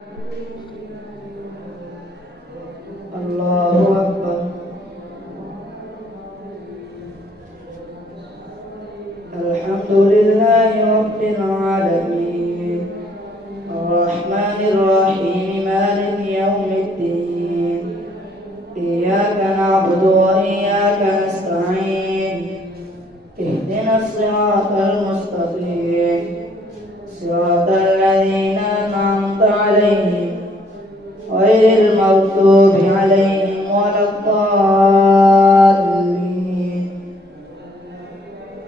الله أكبر. الحمد لله رب العالمين الرحمن الرحيم مالك يوم الدين إياك نعبد وإياك نستعين اهدنا الصراط المستقيم صراط الذين أنعمت عليهم غير المغضوب عليهم ولا الضالين.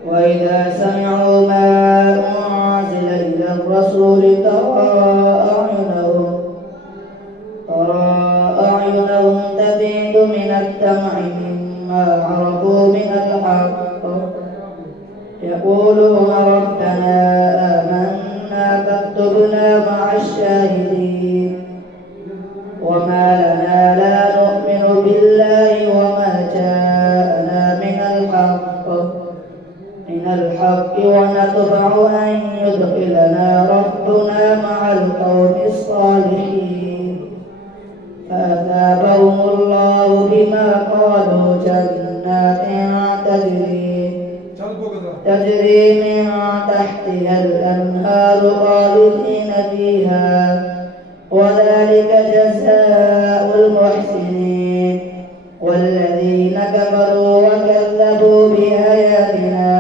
وإذا سمعوا ما أنزل إلى الرسول ترى أعينهم تفيض من الدمع مما عرفوا من الحق يقولون ربنا آمنا فاكتبنا مع الشاهدين. وما لنا لا نؤمن بالله وما جاءنا من الحق ونطمع أن يدخلنا ربنا مع القوم الصالحين. فأثابهم الله بما قالوا جنات تجري من تحتها الأنهار خالدين فيها وذلك جزاء المحسنين. والذين كفروا وكذبوا بآياتنا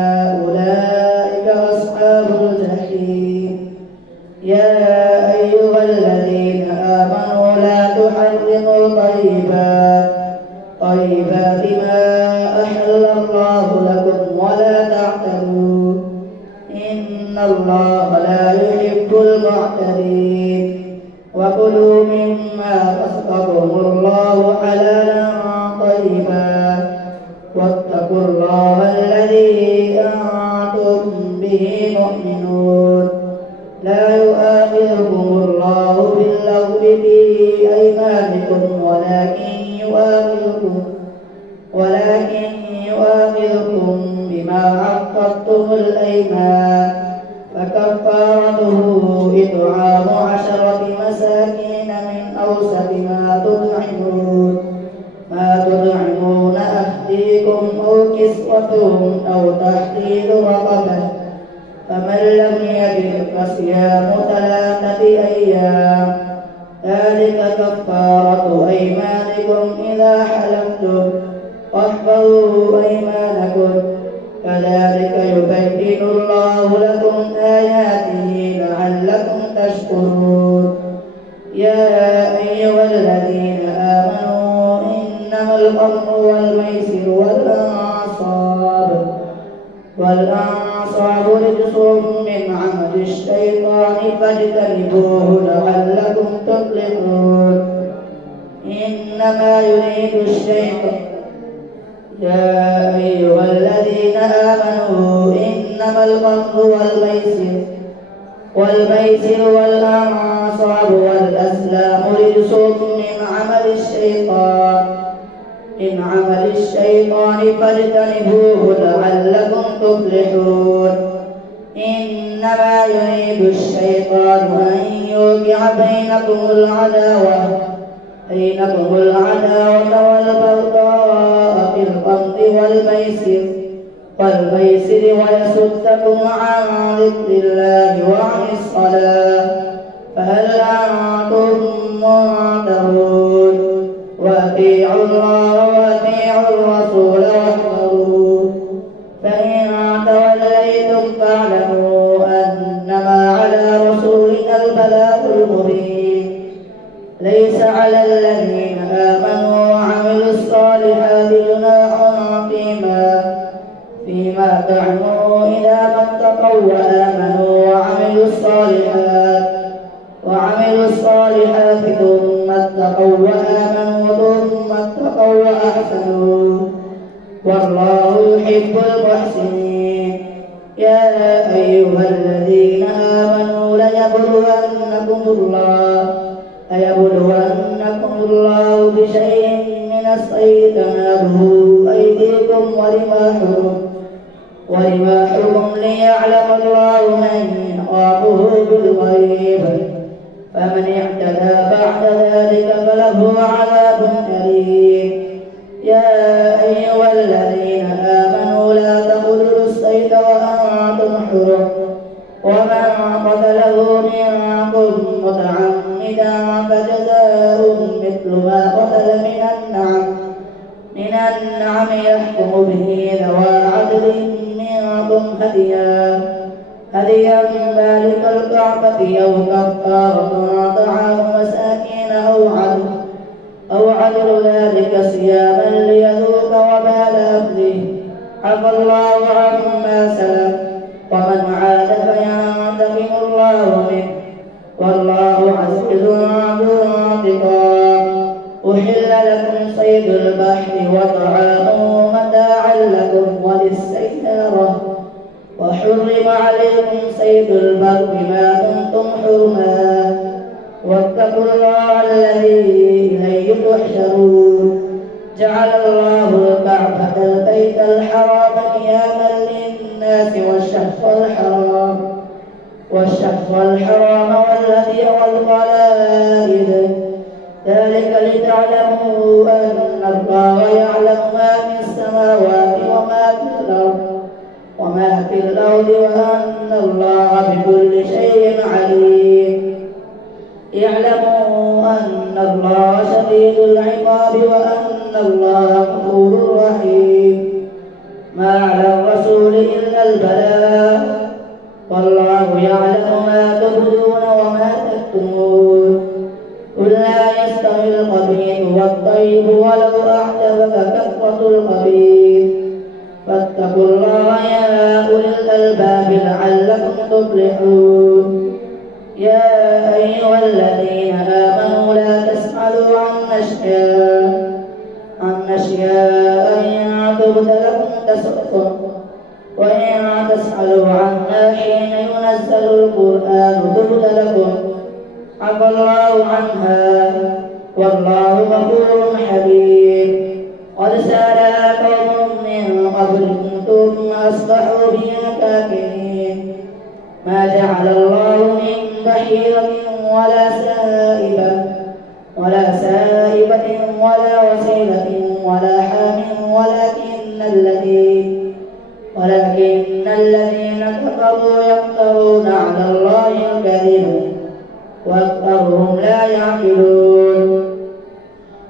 أولئك أصحاب الجحيم. يا أيها الذين آمنوا لا تحرموا طيبات ما أحل الله لكم ولا تعتدوا إن الله لا يحب المعتدين. وكلوا مما رزقكم الله حلالا طيبا واتقوا الله الذي أنتم به مؤمنون. لا يؤاخذكم الله باللغو في أيمانكم ولكن يؤاخذكم بما عقدتم الأيمان. فكفارته إطعام 10 مساكين من أوسط ما تطعمون أهليكم أو كسوتهم أو تحرير رقبة. فمن لم يجد فصيام 3 أيام ذلك كفارة أيمانكم إذا حلفتم واحفظوا أيمانكم كذلك يبين الله لكم آياته لعلكم تشكرون. يا أيها الذين آمنوا إنما الخمر والميسر والأنصاب رجس من عمل الشيطان فاجتنبوه لعلكم تفلحون. إنما يريد الشيطان يا أيها الذين آمنوا إنما الخمر والميسر والأنصاب والأزلام رجس من عمل الشيطان فاجتنبوه لعلكم تفلحون. إنما يريد الشيطان أن يوقع بينكم العداوة والبغضاء في الخمر والميسر ويصدكم عن ذكر الله وعن الصلاة فهل أنتم منتهون. وأطيعوا الله وأطيعوا الرسول واحذروا. فإن توليتم فاعلموا أنما على رسولنا البلاغ المبين. ليس على الذين آمنوا وعملوا الصالحات جناح فيما طعموا إذا ما اتقوا وآمنوا وعملوا الصالحات ثم اتقوا وآمنوا ثم اتقوا وأحسنوا والله يحب المحسنين. يا أيها الذين آمنوا ليبلونكم الله بشيء من الصيد تناله أيديكم ورماحكم ليعلم الله من يخافه بالغيب فمن اعتدى بعد ذلك فله عذاب أليم. يا أيها الذين آمنوا لا تقتلوا الصيد وأنتم حرم، ومن قتله منكم متعمدا فجزاء مثل ما قتل من النعم يحكم به ذوى عدل منكم هديا بالغ الكعبة أو كفارة طعام مساكين أو عدل ذلك صياما ليذوق وبال أمره. عفى الله عما سلف، ومن عاد فينتقم الله منه، والله عزيز ذو انتقام. أحل لكم صيد البحر وطعامه متاعا لكم وللسيارة، وحرم عليكم صيد البر ما دمتم حرما، واتقوا الله الذي إليه تحشرون. جعل الله الكعبة البيت الحرام قياما للناس والشهر الحرام والقلائد، ذلك لتعلموا أن الله يعلم ما في السماوات وما في الأرض وأن الله بكل شيء عليم. اعلموا أن الله شديد العقاب وأن الله غفور رحيم. ما على الرسول إلا البلاغ، والله يعلم ما تبدون وما تكتمون. قل لا يستوي الخبيث والطيب ولو أعجبك كثرة الخبيث، فاتقوا الله يا أولي الألباب لعلكم تفلحون. يا أيها الذين آمنوا لا تسألوا عن أشياء إن تبد لكم تسؤكم، وإن تسألوا عنها حين ينزل القرآن تبد لكم عفى الله عنها، والله غفور حليم. قد سألها قوم من قبلكم ثم أصبحوا بها كافرين. ما جعل الله من بحيرة ولا سائبة ولا وسيلة ولا حام، ولكن الذين كفروا يفترون على الله الكذب وأكثرهم لا يعقلون.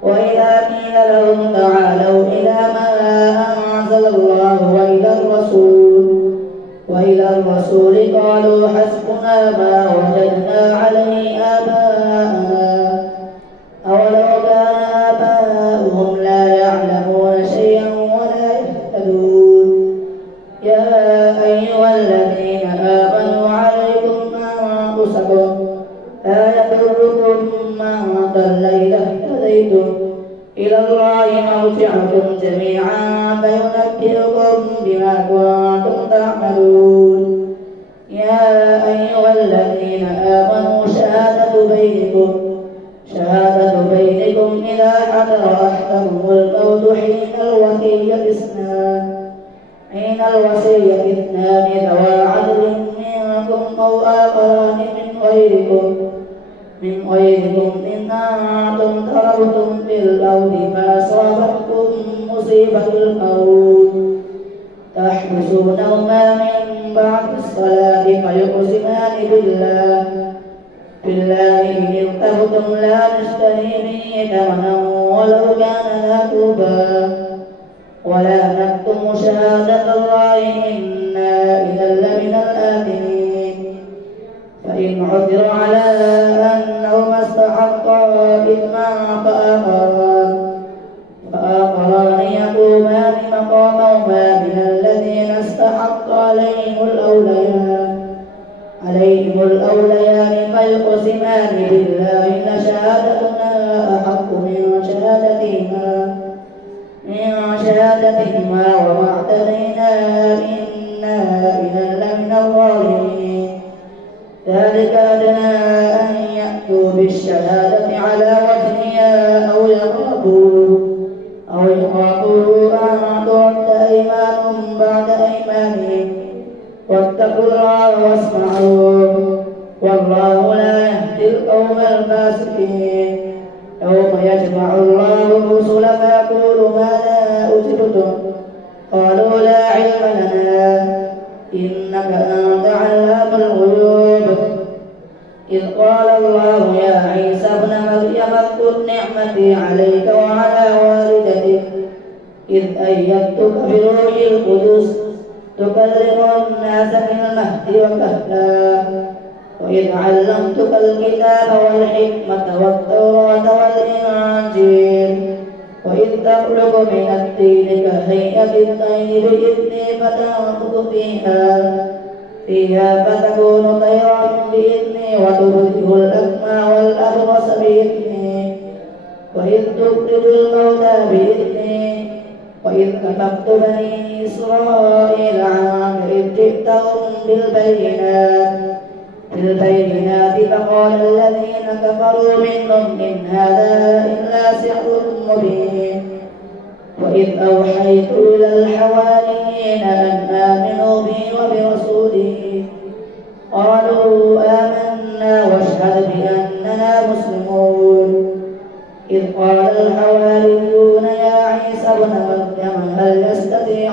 وإذا قيل لهم تعالوا إلى ما أنزل الله وإلى الرسول قالوا حسبنا ما وجدنا عليه آباءنا، أولو كان آباؤهم لا يعلمون شيئا ولا يهتدون. يا أيها الذين آمنوا عليكم أنفسكم لا يضركم من ضل إذا اهتديتم، إلى الله مرجعكم جميعا فينبئكم بما كنتم تعملون. يا أيها الذين آمنوا شهادة بينكم إذا حضر أحدكم الموت حين الوصية اثنان ذوى عدل منكم أو آخران من غيركم إن أنتم ضربتم في الأرض فأصابتكم مصيبة الموت تحبسونهما من بعد الصلاة فيقسمان بالله إن ارتبتم لا نشتري به ثمنا ولو كان ذا قربى، ولا نكتم شهادة الله إنا إذا لمن الآثمين. فإن عثر على أنهما استحقا إثما فآخران يقومان مقامهما من الذين استحق عليهم الأوليان فيقسمان بالله لشهادتنا أحق من شهادتهما وما اعتدينا إنا إذا لمن الظالمين. ذلك أدنى أن يأتوا بالشهادة على وجهها أو يخافوا أن ترد أيمان بعد أيمانهم، واتقوا الله واسمعوا، والله لا يهدي القوم الفاسقين يوم يجمع الله الرسل فيقول ماذا أجبتم قالوا لا علم لنا إنك أنت علام الغيوب إذ قال الله يا عيسى ابن مريم اذكر نعمتي عليك وعلى والدتك إذ أيدتك بروح القدس تكلم الناس في المهد وكهلا وإذ علمتك الكتاب والحكمة والتوراة والإنجيل وإذ تخلق من الطين كهيئة الطير بإذني فتنفخ فيها فتكون طيرا بإذني وتبرئ الأكمى والأبرص بإذني وإذ تخرج الموتى بإذني وإذ كففت بني إسرائيل عنك إذ جئتهم بالبينات فقال الذين كفروا منهم إن هذا إلا سحر مبين وإذ أوحيت إلى الحواريين أن آمنوا بي وبرسولي قالوا آمنا واشهد بأننا مسلمون إذ قال الحواريون يا عيسى ابن مريم هل يستطيع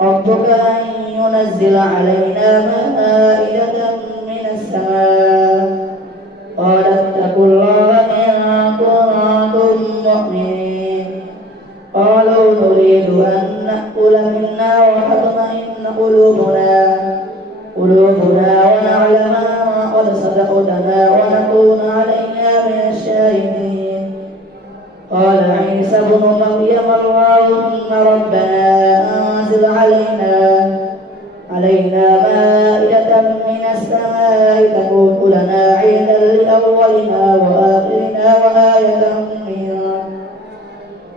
ربك أن ينزل علينا مائدة من السماء قال اتقوا الله إن كنتم مؤمنين قالوا نريد أن نأكل منا وتطمئن قلوبنا ونعلم ما قد صدقتنا ونكون عليها من الشاهدين قال عيسى ابن مريم اللهم ربنا أنزل علينا مائدة من السماء تكون لنا عيدا لأولنا وآخرنا وآية منك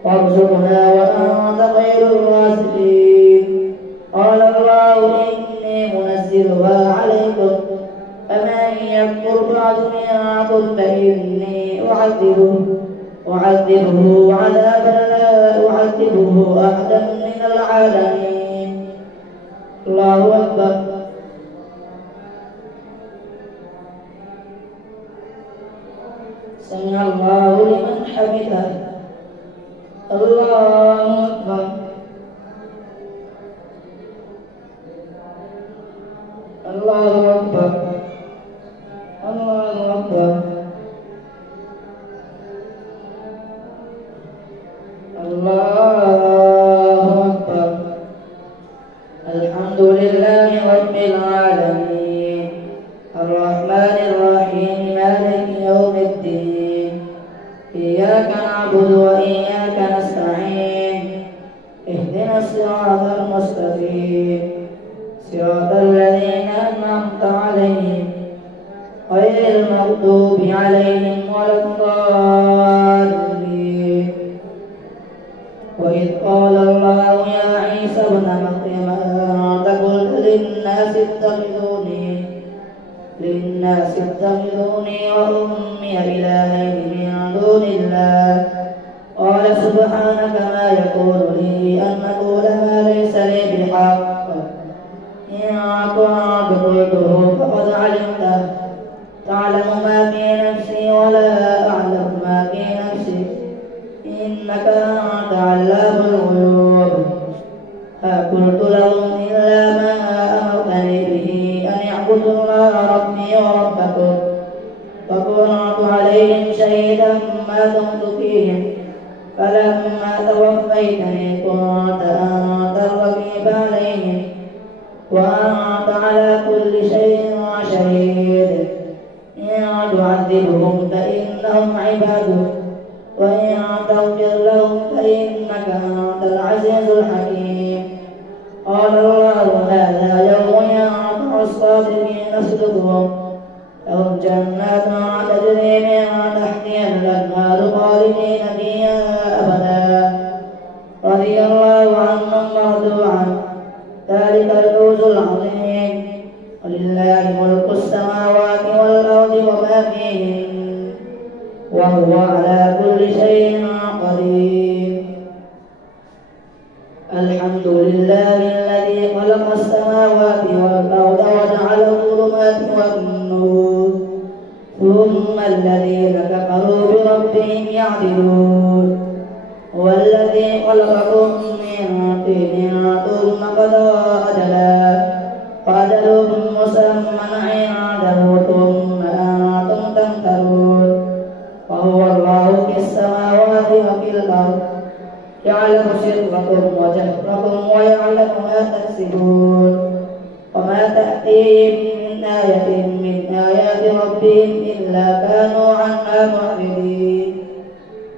وارزقنا وأنت خير الرازقين قال الله إني منزلها عليكم فمن يكفر بعد منكم فإني أعذبه عذابا لا أعذبه أحدا من العالمين الله أكبر سمع الله لمن حمده الله أكبر الله أكبر الله أكبر الله أكبر الحمد لله رب العالمين الرحمن الرحيم مالك يوم الدين إياك نعبد وإياك نستعين اهدنا الصراط المستقيم صراط الذين أنعمت عليهم غير المغضوب عليهم ولا الضالين وإذ قال الله يا عيسى ابن مريم أنت قلت للناس اتخذوني وأمي إلهين من دون الله قال سبحانك ما يكون لي أن أقول ما ليس لي بحق إن كنت قلته فقد علمته تعلم ما في نفسي ولا أعلم ما في نفسك إنك أنت علام الغيوب ما قلت لهم إلا ما أمرتني به أن اعبدوا الله ربي وربكم وكنت عليهم شهيدا ما دمت فيهم فلما توفيتني كنت أنت الرقيب عليهم وأنت على كل شيء شهيد إن تعذبهم فإنهم عبادك وإن تغفر لهم فإنك أنت العزيز الحكيم قال الله هذا يوم ينفع الصادقين صدقهم لهم جنات تجري من تحتها الأنهار خالدين فيها أبدا رضي الله عنهم ورضوا عنه ذلك الفوز العظيم ولله ملك السماوات والأرض وما فيهن وهو على كل شيء قدير الحمد لله الذي خلق السماوات والأرض وجعل الظلمات والنور ثم بربهم يعدلون هو الذي خلقكم من طين ثم قضى أجلا وأجل مسمى عنده ثم أنتم تمترون وهو الله في السماوات وفي الأرض يعلم سركم وجهركم ويعلم ما تكسبون وما تأتيهم من آية من آيات ربهم إلا كانوا عنها معرضين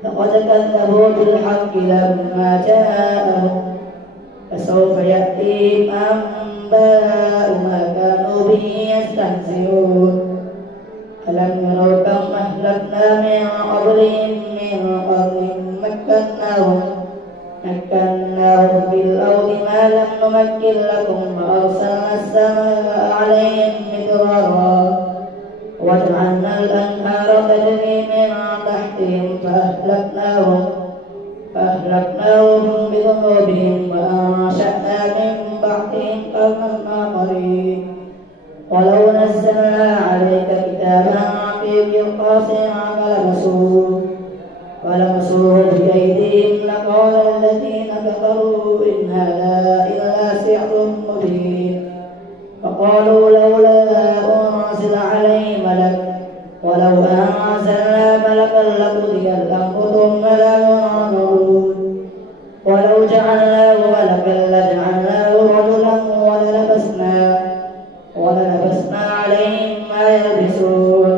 لقد كذبوا بالحق لما جاءهم فسوف يأتيهم أنباء ما كانوا به يستهزئون ألم يروا كم أهلكنا من قبلهم من قرن مكناهم في الأرض ما لم نمكن لكم وأرسلنا السماء عليهم مدرارا وجعلنا الأنهار تجري من تحتهم فأهلكناهم بذنوبهم وأنشأنا من بعدهم قرنا آخرين ولو نزلنا عليك كتابا في قرطاس فلمسوه بأيديهم لقال الذين كفروا إن هذا إلا سحر مبين فقالوا لولا أنزل عليه ملك ولو أنزلنا ملكا لقضي الأمر ثم لا ينظرون ولو جعلناه ملكا لجعلناه رجلا وللبسنا عليهم ما يلبسون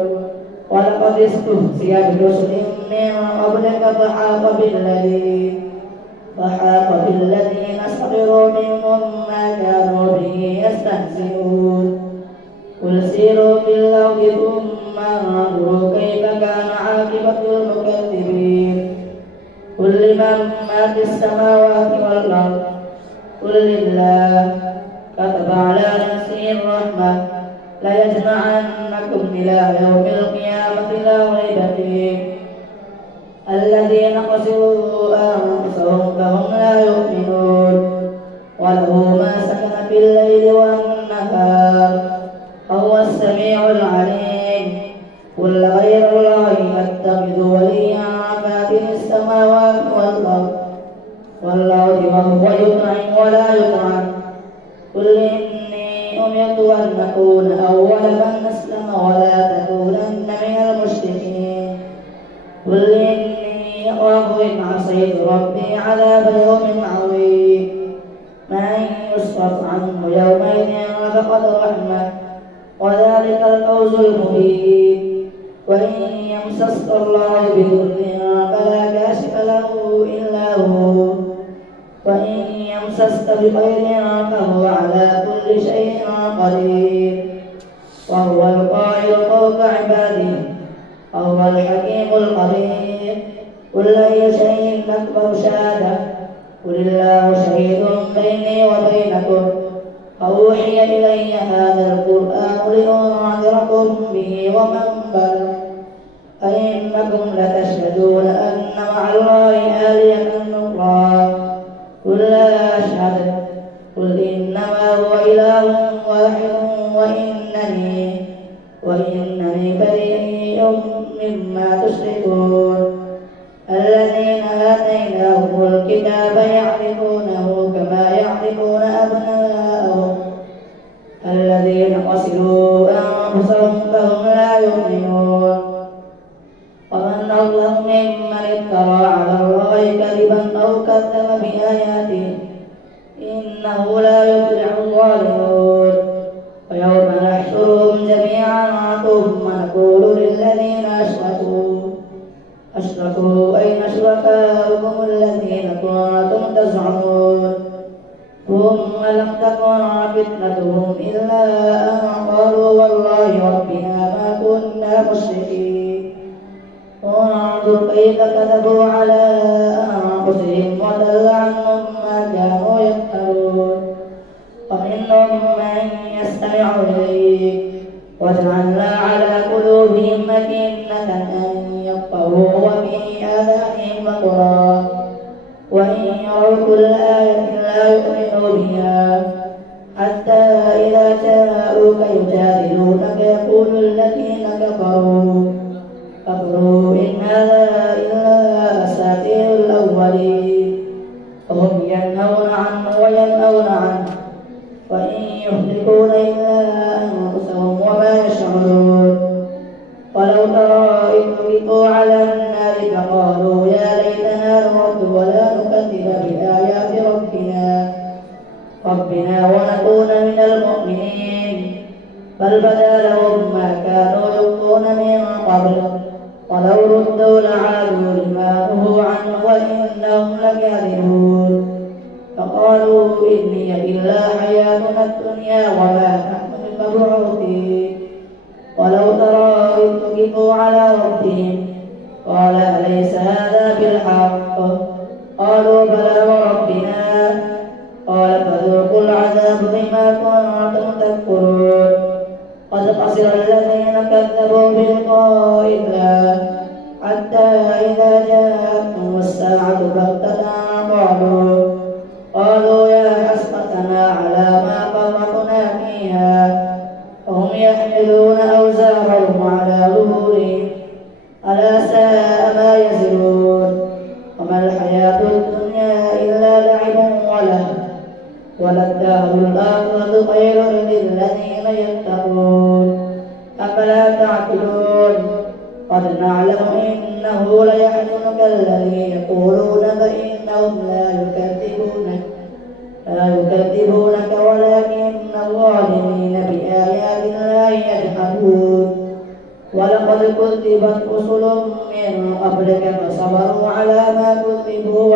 ولقد استهزئ برسل من قبلك فحاق بالذين سخروا منهم ما كانوا به يستهزئون قل سيروا في الأرض ثم انظروا كيف كان عاقبة المكذبين قل لمن ما في السماوات والأرض قل لله كتب على نفسه الرحمة ليجمعنكم إلى يوم القيامة لا ريب فيه الذين خسروا أنفسهم فهم لا يؤمنون وله ما سكن في الليل والنهار وهو السميع العليم قل غير الله أتخذ وليا فاتر السماوات والأرض وهو يطعم ولا يطعم قل إني أمرت أن أكون أول من أسلم ولا تكونن من المشركين قل إني أخاف إن عصيت ربي عذاب يوم عظيم من يصرف عنه يومئذ فقد رحمه وذلك الفوز المبين وإن يمسسك الله بضر فلا كاشف له إلا هو وإن يمسسك بخير فهو على كل شيء قدير وهو القاهر فوق عباده وهو الحكيم الخبير قل أي شيء أكبر شهادة قل الله شهيد بيني وبينكم أوحي إلي هذا القرآن لأنذركم به ومن بلغ أئنكم لتشهدون أن مع الله آلهة أخرى قل لا أشهد قل إنما هو إله واحد وإنني بريء مما تشركون الذين آتيناهم الكتاب يعرفونه كما يعرفون أبناءهم الذين خسروا أنفسهم فهم لا يؤمنون ومن أظلم ممن افترى على الله كذبا أو كذب بآياته إنه لا يفلح الظالمون ويوم نحشرهم جميعا ثم نقول للذين أشركوا أين شركاؤكم الذين كنتم تزعمون ثم لم تكن فتنتهم إلا أن قالوا والله ربنا ما كنا مشركين انظر كيف كذبوا على أنفسهم وضل عنهم ما كانوا يفترون ومنهم من يستمع إليك وجعلنا على قلوبهم أكنة أن يفقهوا وفي آذانهم وقرا وإن يروا كل آية لا يؤمنوا بها حتى إذا جاءوك يجادلونك يقول الذين كفروا إن هذا كبكبوا على النار فقالوا يا ليتنا نرد ولا نكذب بآيات ربنا ونكون من المؤمنين بل بدا لهم ما كانوا يخفون من قبل ولو ردوا لعادوا لما نهوا عنه وإنهم لكاذبون فقالوا إن هي إلا حياتنا الدنيا وما نحن بمبعوثين ولو ترى إذ كبكبوا على ربهم قال أليس هذا بالحق قالوا بلى وربنا قال فذوقوا العذاب بما كنتم تكفرون قد خسر الذين كذبوا بلقاء الله حتى إذا جاءتهم الساعة بغتة قالوا يا حسرتنا على ما فرطنا فيها وهم يحملون أوزارهم على ظهورهم ألا ساء ما يزرون وما الحياة الدنيا إلا لعب وللدار الآخرة خير للذين يتقون أفلا تعقلون قد نعلم إنه ليحزنك الذي يقولون فإنهم لا يكذبونك ولكن الظالمين بآيات الله يجحدون ولقد كذبت رسل من قبلك فصبروا على ما كذبوا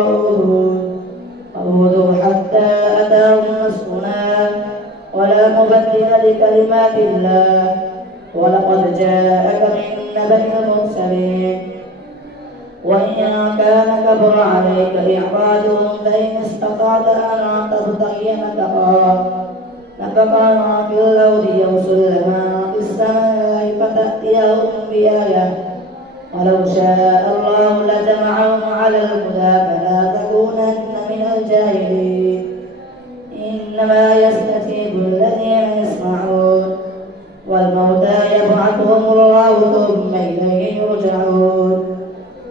وأوذوا حتى أتاهم نصرنا ولا مبدل لكلمات الله ولقد جاءك من نبأ المرسلين وإن كان كبر عليك إعراضهم فإن استطعت أن تبتغي نفقا في الأرض أو سلما في السماء فتأتيهم بآية ولو شاء الله لجمعهم على الهدى فلا تكونن من الجاهلين إنما يستجيب الذين يسمعون والموتى يبعثهم الله ثم إليه يرجعون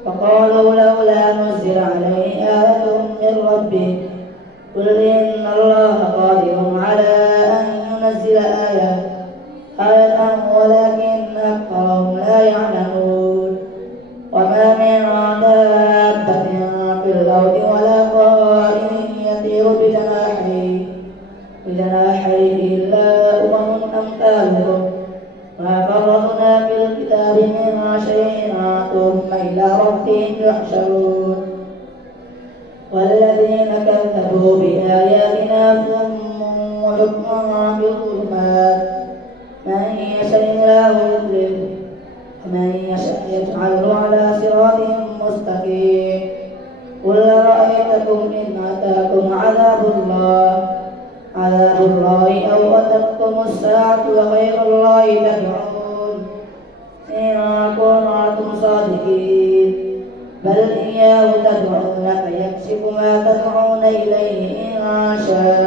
فقالوا لولا نزل عليه آية من ربه قل إن الله قادر على أن ينزل آية ولكن أكثرهم لا يعلمون وما من دابة في الأرض ولا طائر يطير بجناحيه إلا أمثالكم ما فرطنا في الكتاب من شيء ثم إلى ربهم يحشرون والذين كذبوا بآياتنا صم وبكم في الظلمات من يشاء الله يضلله ومن يشاء يجعله على صراط مستقيم قل رأيتكم إن أتاكم عذاب الله أو أتتكم الساعة وغير الله تدعون إن كنتم صادقين بل إياه تدعون فيكشف ما تدعون إليه إن شاء